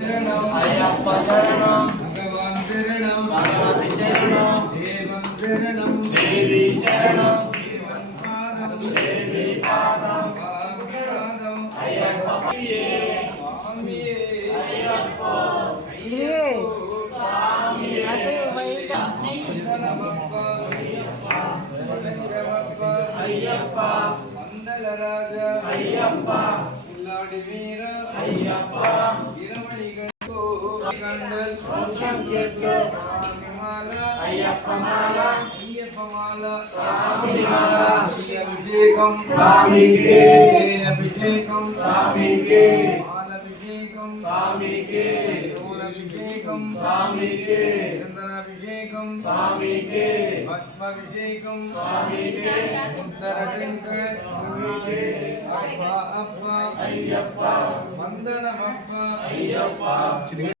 ஐயப்ப சரணம் பகவான் சரணம் பகவதி சரணம் தேவன் சரணம் தேவி சரணம் தேவி பாதம் பாதம் ஐயப்ப சுவாமியே ஐயப்ப ஐயே சுவாமியே நமப்பா ஐயப்பா ஐயப்பா மந்தலராஜ ஐயப்பா இல்லாடி வீர ஐயப்பா இரமணிகள் கண்டல் சோஷம் கேட்டு ஐயப்ப மாலா ஐயப்ப மாலா சுவாமி மாலா அபிஷேகம் சுவாமிக்கு அபிஷேகம் சுவாமிக்கு மாலாபிஷேகம் சுவாமிக்கு அபிஷேகம் சுவாமிக்கு சந்தனாபிஷேகம் சுவாமிக்கு பத்மாபிஷேகம் சுவாமிக்கு உத்தரகங்க அப்பா அப்பா ஐயப்பா வந்தனமப்பா ஐயப்பா